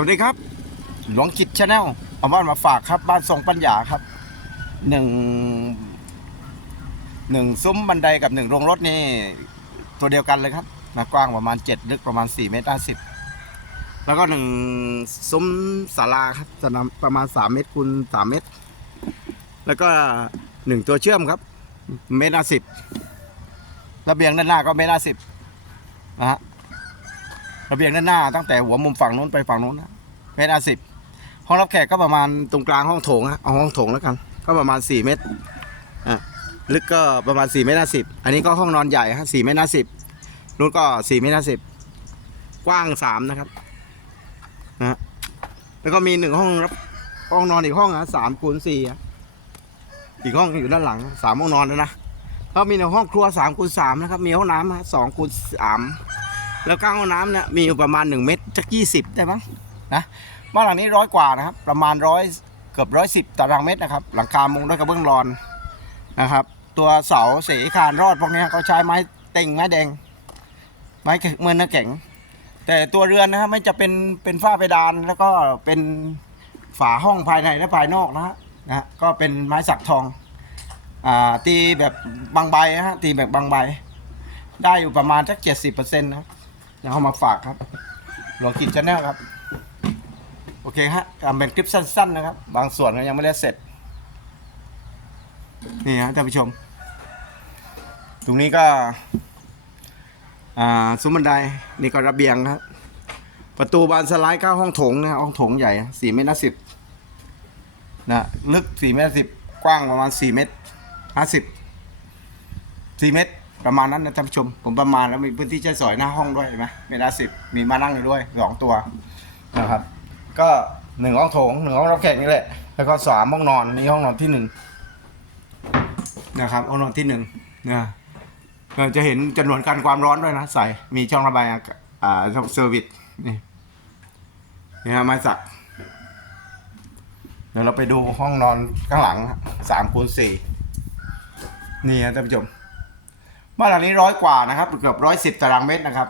วัสดีครับ หลวงจิตชาแนลเอาบ้านมาฝากครับ บ้านทรงปัญญาครับหนึ่งหนึ่งซุ้มบันไดกับหนึ่งโรงรถนี่ตัวเดียวกันเลยครับนะกว้างประมาณเจ็ดลึกประมาณสี่เมตรห้าสิบแล้วก็หนึ่งซุ้มศาลาครับสนามประมาณสามเมตรคูณสามเมตร แล้วก็หนึ่งตัวเชื่อมครับ เมตรห้าสิบระเบียงด้านหน้าก็เมตรห้าสิบนะฮะ ระเบียงด้านหน้าตั้งแต่หัวมุมฝั่งนู้นไปฝั่งนู้นนะเมตรห้าสิบห้องรับแขกก็ประมาณตรงกลางห้องโถงฮะเอาห้องโถงแล้วกัน ก็ประมาณสี่เมตรอะลึกก็ประมาณสี่เมตรห้าสิบอันนี้ก็ห้องนอนใหญ่ฮะสี่เมตรห้าสิบนู้นก็สี่เมตรห้าสิบกว้างสามนะครับนะแล้วก็มีหนึ่งห้องรับห้องนอนอีกห้องอะสามคูณสี่อะอีกห้องอยู่ด้านหลังสามห้องนอนแล้วนะแล้วมีในห้องครัวสามคูณสามนะครับ มีห้องน้ำฮะสองคูณสาม แล้วก้างห้องน้ำเนี่ยมีอยู่ประมาณ 1 เมตรจักยี่สิบได้มั้งนะบ้านหลังนี้ร้อยกว่านะครับ ประมาณร้อยเกือบร้อยสิบตารางเมตรนะครับ หลังคามุงด้วยกระเบื้องรอนนะครับ ตัวเสาเสคานรอดพวกนี้เขาใช้ไม้เต็งไม้แดง ไม้เมือนน้ำแข็ง แต่ตัวเรือนนะฮะไม่จะเป็นเป็นฝ้าเพดานแล้วก็เป็นฝาห้องภายในและภายนอกนะฮะนะก็เป็นไม้สักทองอ่าตีแบบบางใบนะฮะตีแบบบางใบ ได้อยู่ประมาณสักเจ็ดสิบเปอร์เซ็นต์นะครับ เดี๋ยวเอามาฝากครับหลวงกินชาแนลครับ โอเคฮะทำเป็นคลิปสั้น ๆ นะครับ บางส่วนก็ยังไม่ได้เสร็จ นี่ฮะท่านผู้ชม ตรงนี้ก็ อ่าซุ้มบันไดนี่ก็ระเบียงครับ ประตูบานสไลด์เข้าห้องโถงนะห้องโถงใหญ่สี่เมตรสิบนะลึกสี่เมตรสิบกว้างประมาณสี่เมตรห้าสิบสี่เมตร ประมาณนั้นนะท่านผู้ชม ผมประมาณแล้วมีพื้นที่ใช้สอยหน้าห้องด้วยเห็นไหมเมตรสิบมีมานั่งอยู่ด้วยสองตัวนะครับ ก็หนึ่งห้องโถงหนึ่งห้องรับแขกนี่แหละแล้วก็สามห้องนอนนี่ห้องนอนที่หนึ่งนะครับห้องนอนที่หนึ่งนะก็จะเห็นจำนวนการความร้อนด้วยนะใส่มีช่องระบายอากาศอ่าช่องเซอร์วิสนี่นี่ฮะไม้สักเดี๋ยวเราไปดูห้องนอนข้างหลังสามคูณสี่นี่ฮะท่านผู้ชม บ้านหลังนี้ร้อยกว่านะครับ เกือบร้อยสิบตารางเมตรนะครับ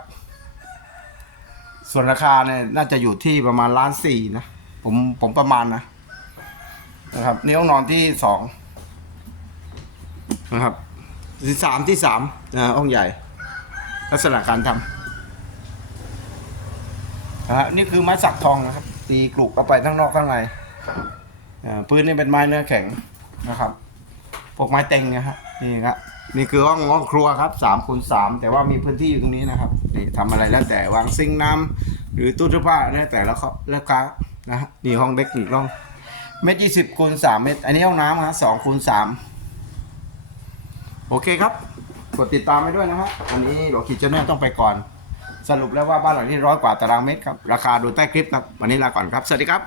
ส่วนราคาเนี่ยน่าจะอยู่ที่ประมาณล้านสี่นะ ผมผมประมาณนะนะครับนี่ห้องนอนที่สองนะครับที่สามที่สามนะห้องใหญ่ ลักษณะการทำนะฮะนี่คือไม้สักทองนะครับ ตีกลุกเข้าไปทั้งนอกทั้งในอ่าพื้นนี่เป็นไม้เนื้อแข็งนะครับพวกไม้เต็งนะฮะนี่ครับ นี่คือห้องห้องครัวครับสามคูณสามแต่ว่ามีพื้นที่อยู่ตรงนี้นะครับนี่ทำอะไรแล้วแต่วางซิงค์น้ำหรือตู้เสื้อผ้าแล้วแต่ล้วเขาแล้วค้านะฮะนี่ห้องเล็กอีกห้องเมตรยี่สิบคูณสามเมตร อันนี้ห้องน้ำครับสองคูณสามโอเคครับ กดติดตามไปด้วยนะฮะอันนี้หลวงขีดเจเนอร์ต้องไปก่อน สรุปแล้วว่าบ้านหลังนี้ร้อยกว่าตารางเมตรครับ ราคาดูใต้คลิปครับ วันนี้ลาก่อนครับ สวัสดีครับ